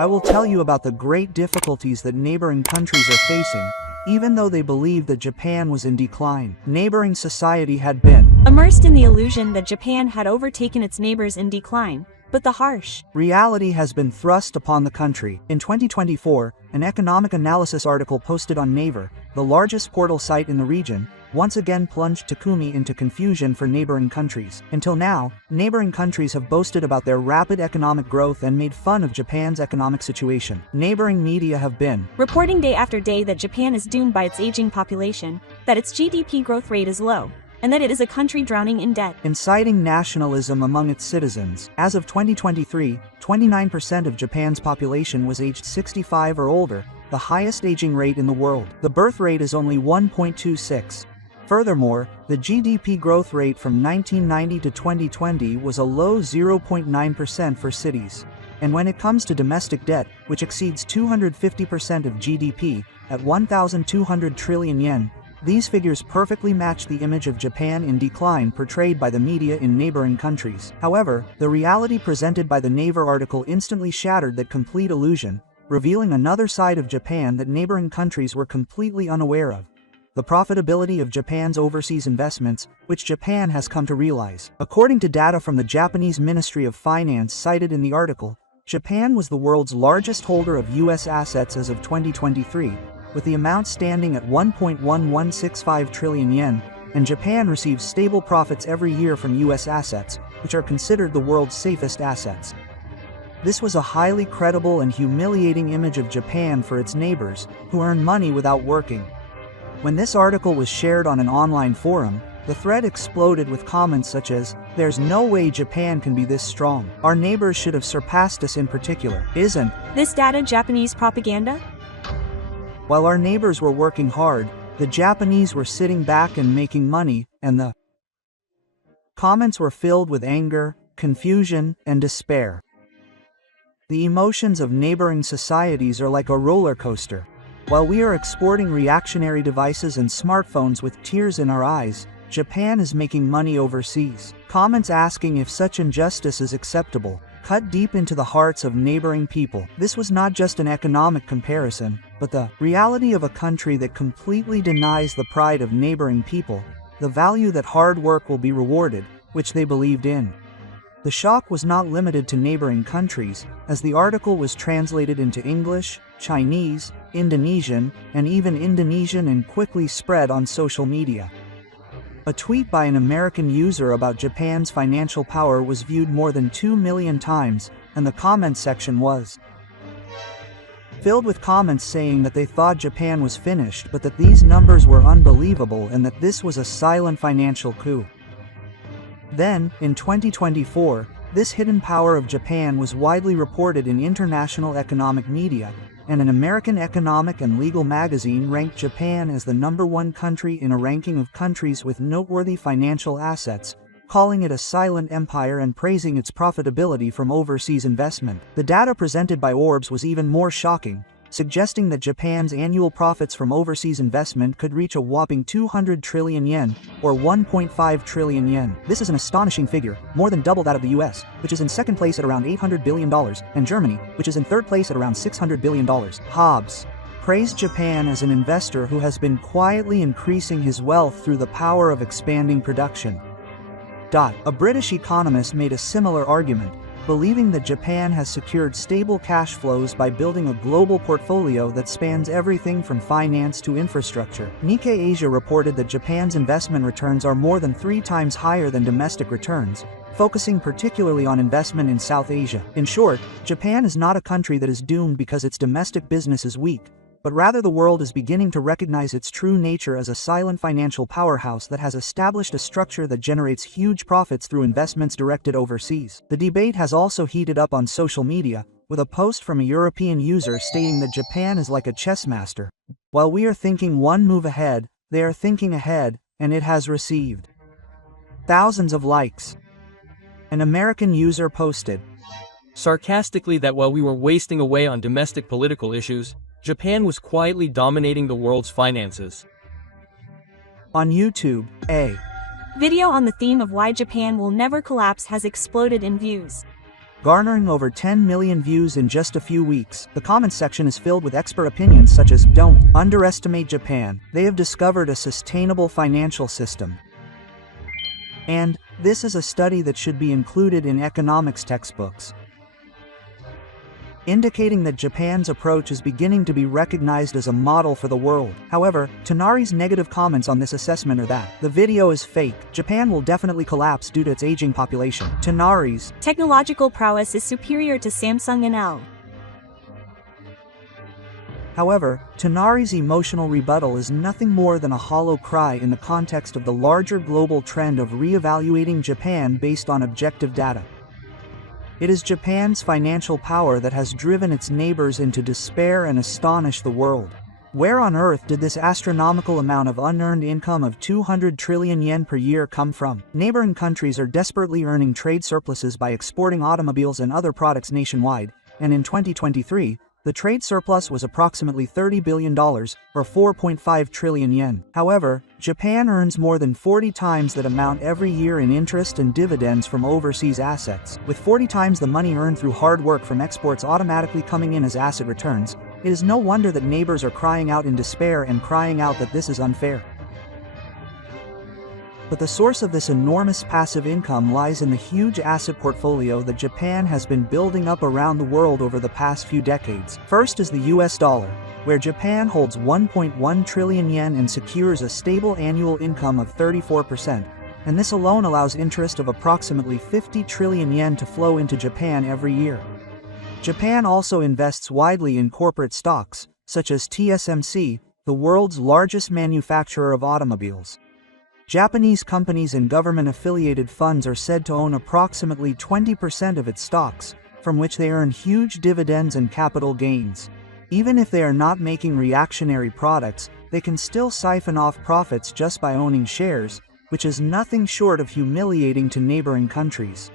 I will tell you about the great difficulties that neighboring countries are facing, even though they believed that Japan was in decline. Neighboring society had been immersed in the illusion that Japan had overtaken its neighbors in decline, but the harsh reality has been thrust upon the country. In 2024, an economic analysis article posted on Naver, the largest portal site in the region, once again plunged Takumi into confusion for neighboring countries. Until now, neighboring countries have boasted about their rapid economic growth and made fun of Japan's economic situation. Neighboring media have been reporting day after day that Japan is doomed by its aging population, that its GDP growth rate is low, and that it is a country drowning in debt, inciting nationalism among its citizens. As of 2023, 29% of Japan's population was aged 65 or older, the highest aging rate in the world. The birth rate is only 1.26. Furthermore, the GDP growth rate from 1990 to 2020 was a low 0.9% for cities. And when it comes to domestic debt, which exceeds 250% of GDP, at 1,200 trillion yen, these figures perfectly match the image of Japan in decline portrayed by the media in neighboring countries. However, the reality presented by the Naver article instantly shattered that complete illusion, revealing another side of Japan that neighboring countries were completely unaware of: the profitability of Japan's overseas investments, which Japan has come to realize. According to data from the Japanese Ministry of Finance cited in the article, Japan was the world's largest holder of U.S. assets as of 2023, with the amount standing at 1.1165 trillion yen, and Japan receives stable profits every year from U.S. assets, which are considered the world's safest assets. This was a highly credible and humiliating image of Japan for its neighbors, who earn money without working. When this article was shared on an online forum, the thread exploded with comments such as, "There's no way Japan can be this strong. Our neighbors should have surpassed us in particular. Isn't this data Japanese propaganda?" While our neighbors were working hard, the Japanese were sitting back and making money, and the comments were filled with anger, confusion, and despair. The emotions of neighboring societies are like a roller coaster. While we are exporting reactionary devices and smartphones with tears in our eyes, Japan is making money overseas. Comments asking if such injustice is acceptable cut deep into the hearts of neighboring people. This was not just an economic comparison, but the reality of a country that completely denies the pride of neighboring people, the value that hard work will be rewarded, which they believed in. The shock was not limited to neighboring countries, as the article was translated into English, Chinese, Indonesian, and even Indonesian and quickly spread on social media. A tweet by an American user about Japan's financial power was viewed more than 2 million times, and the comments section was filled with comments saying that they thought Japan was finished but that these numbers were unbelievable and that this was a silent financial coup. Then, in 2024, this hidden power of Japan was widely reported in international economic media, and an American economic and legal magazine ranked Japan as the #1 country in a ranking of countries with noteworthy financial assets, calling it a silent empire and praising its profitability from overseas investment. The data presented by Orbs was even more shocking, suggesting that Japan's annual profits from overseas investment could reach a whopping 200 trillion yen, or 1.5 trillion yen. This is an astonishing figure, more than double that of the US, which is in second place at around $800 billion, and Germany, which is in third place at around $600 billion. Hobbes praised Japan as an investor who has been quietly increasing his wealth through the power of expanding production. A British economist made a similar argument, believing that Japan has secured stable cash flows by building a global portfolio that spans everything from finance to infrastructure. Nikkei Asia reported that Japan's investment returns are more than 3 times higher than domestic returns, focusing particularly on investment in South Asia. In short, Japan is not a country that is doomed because its domestic business is weak, but rather the world is beginning to recognize its true nature as a silent financial powerhouse that has established a structure that generates huge profits through investments directed overseas. The debate has also heated up on social media, with a post from a European user stating that Japan is like a chess master. While we are thinking one move ahead, they are thinking ahead, and it has received thousands of likes. An American user posted sarcastically that while we were wasting away on domestic political issues, Japan was quietly dominating the world's finances. On YouTube, a video on the theme of why Japan will never collapse has exploded in views. garnering over 10 million views in just a few weeks. The comments section is filled with expert opinions such as, "Don't underestimate Japan. They have discovered a sustainable financial system." And, "This is a study that should be included in economics textbooks," indicating that Japan's approach is beginning to be recognized as a model for the world. However, Tonari's negative comments on this assessment are that the video is fake. Japan will definitely collapse due to its aging population. Tonari's technological prowess is superior to Samsung and L. However, Tonari's emotional rebuttal is nothing more than a hollow cry in the context of the larger global trend of re-evaluating Japan based on objective data. It is Japan's financial power that has driven its neighbors into despair and astonished the world. Where on earth did this astronomical amount of unearned income of 200 trillion yen per year come from? Neighboring countries are desperately earning trade surpluses by exporting automobiles and other products nationwide, and in 2023, the trade surplus was approximately $30 billion, or 4.5 trillion yen. However, Japan earns more than 40 times that amount every year in interest and dividends from overseas assets. With 40 times the money earned through hard work from exports automatically coming in as asset returns, it is no wonder that neighbors are crying out in despair and crying out that this is unfair. But the source of this enormous passive income lies in the huge asset portfolio that Japan has been building up around the world over the past few decades. First is the US dollar, where Japan holds 1.1 trillion yen and secures a stable annual income of 34%, and this alone allows interest of approximately 50 trillion yen to flow into Japan every year. Japan also invests widely in corporate stocks, such as TSMC, the world's largest manufacturer of automobiles. Japanese companies and government-affiliated funds are said to own approximately 20% of its stocks, from which they earn huge dividends and capital gains. Even if they are not making reactionary products, they can still siphon off profits just by owning shares, which is nothing short of humiliating to neighboring countries.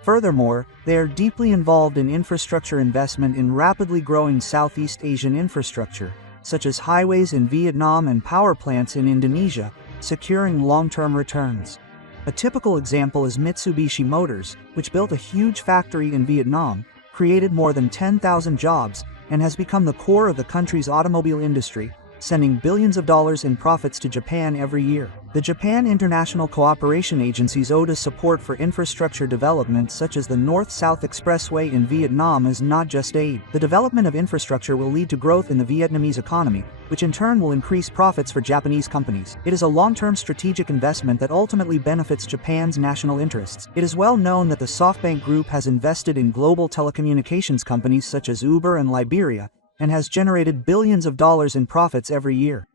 Furthermore, they are deeply involved in infrastructure investment in rapidly growing Southeast Asian infrastructure, such as highways in Vietnam and power plants in Indonesia, securing long-term returns. A typical example is Mitsubishi Motors, which built a huge factory in Vietnam, created more than 10,000 jobs, and has become the core of the country's automobile industry, sending billions of dollars in profits to Japan every year. The Japan International Cooperation Agency's ODA support for infrastructure development such as the North-South Expressway in Vietnam is not just aid. The development of infrastructure will lead to growth in the Vietnamese economy, which in turn will increase profits for Japanese companies. It is a long-term strategic investment that ultimately benefits Japan's national interests. It is well known that the SoftBank Group has invested in global telecommunications companies such as Uber and Liberia, and has generated billions of dollars in profits every year.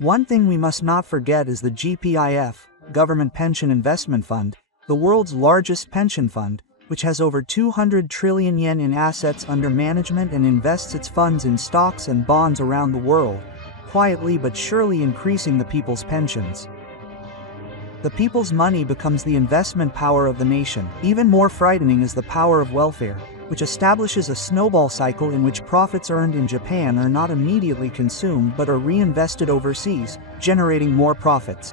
One thing we must not forget is the GPIF, Government Pension Investment Fund, the world's largest pension fund, which has over 200 trillion yen in assets under management and invests its funds in stocks and bonds around the world, quietly but surely increasing the people's pensions. The people's money becomes the investment power of the nation. Even more frightening is the power of welfare, which establishes a snowball cycle in which profits earned in Japan are not immediately consumed but are reinvested overseas, generating more profits.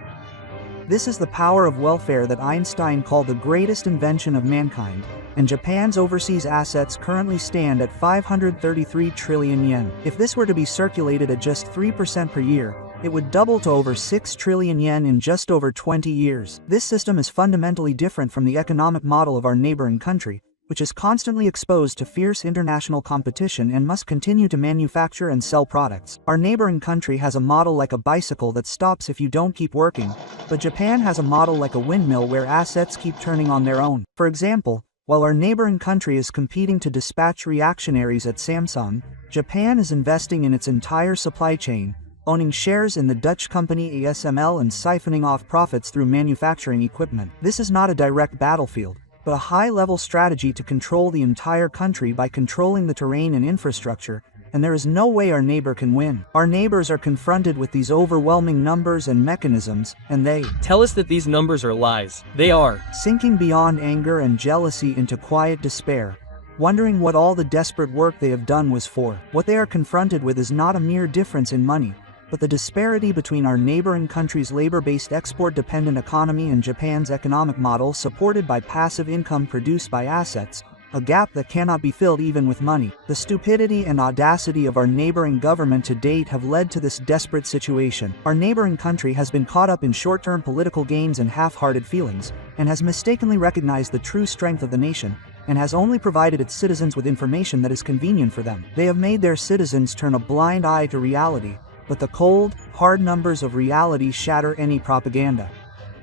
This is the power of welfare that Einstein called the greatest invention of mankind, and Japan's overseas assets currently stand at 533 trillion yen. If this were to be circulated at just 3% per year, it would double to over 6 trillion yen in just over 20 years. This system is fundamentally different from the economic model of our neighboring country, which is constantly exposed to fierce international competition and must continue to manufacture and sell products. Our neighboring country has a model like a bicycle that stops if you don't keep working, but Japan has a model like a windmill where assets keep turning on their own. For example, while our neighboring country is competing to dispatch reactionaries at Samsung, Japan is investing in its entire supply chain, owning shares in the Dutch company ASML and siphoning off profits through manufacturing equipment. This is not a direct battlefield, but a high-level strategy to control the entire country by controlling the terrain and infrastructure, and there is no way our neighbor can win. Our neighbors are confronted with these overwhelming numbers and mechanisms, and they tell us that these numbers are lies. They are. Sinking beyond anger and jealousy into quiet despair, wondering what all the desperate work they have done was for. What they are confronted with is not a mere difference in money, but the disparity between our neighboring country's labor-based export-dependent economy and Japan's economic model supported by passive income produced by assets, a gap that cannot be filled even with money. The stupidity and audacity of our neighboring government to date have led to this desperate situation. Our neighboring country has been caught up in short-term political gains and half-hearted feelings, and has mistakenly recognized the true strength of the nation, and has only provided its citizens with information that is convenient for them. They have made their citizens turn a blind eye to reality, but the cold, hard numbers of reality shatter any propaganda.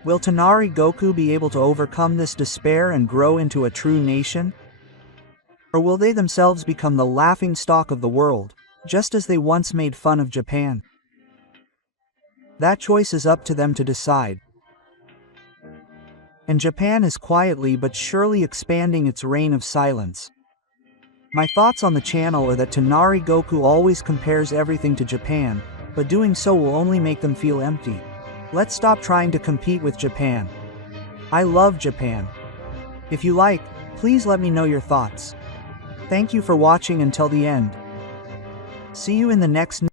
Will Tonari Goku be able to overcome this despair and grow into a true nation? Or will they themselves become the laughing stock of the world, just as they once made fun of Japan? That choice is up to them to decide. And Japan is quietly but surely expanding its reign of silence. My thoughts on the channel are that Tonari Goku always compares everything to Japan, but doing so will only make them feel empty. Let's stop trying to compete with Japan. I love Japan. If you like, please let me know your thoughts. Thank you for watching until the end. See you in the next